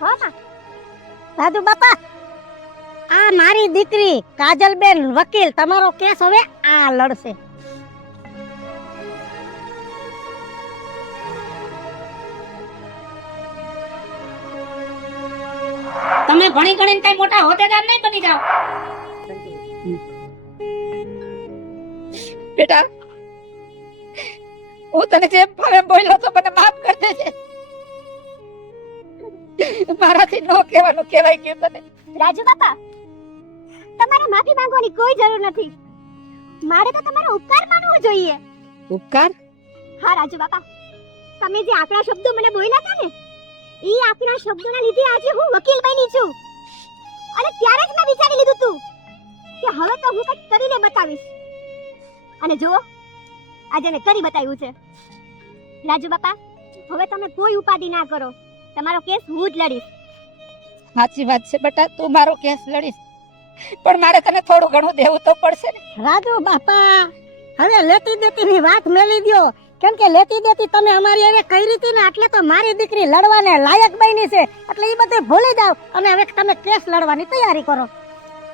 હો માં સાધુ બાપા, આ મારી દીકરી કાજલબેન વકીલ તમારો કેસ હવે આ લડશે. તમે ભણી ગણીને કઈ મોટા હોદ્દેદાર નહીં બની જાઓ. બેટા, હું તને જે ભાવે બોલ્યો તો મને માફ કરી દેજે. મારાથી નો કહેવાનું કહેવાય ગયું તને. રાજુ બાપા, તમારે માફી માંગવાની કોઈ જરૂર નથી. મારે તો તમારો ઉપકાર માનવો જોઈએ. ઉપકાર? હા રાજુ બાપા, તમે જે આકરા શબ્દો મને બોલ્યા હતા ને, ઈ આકરા શબ્દોના લીધે આજે હું વકીલ બની છું. અને ત્યારે જ મેં વિચારી લીધું હતું કે હવે તો હું કંઈક કરીને બતાવીશ. અને જુઓ, આજે મેં કરી બતાવ્યું છે. રાજુ બાપા, હવે તમે કોઈ ઉપાધિ ના કરો. તમારો કેસ હું જ લડીશ. સાચી વાત છે બેટા, તું મારો કેસ લડીશ, પણ મારે તને થોડું ઘણું દેવું તો પડશે ને. રાજુ બાપા, હવે લેતી દેતીની વાત મેલી દ્યો. કેમ કે લેતી દેતી તમે અમારી હવે કરી હતી ને, એટલે તો મારી દીકરી લડવાને લાયક બની છે. એટલે એ બધું ભૂલી જાવ અને હવે તમે કેસ લડવાની તૈયારી કરો.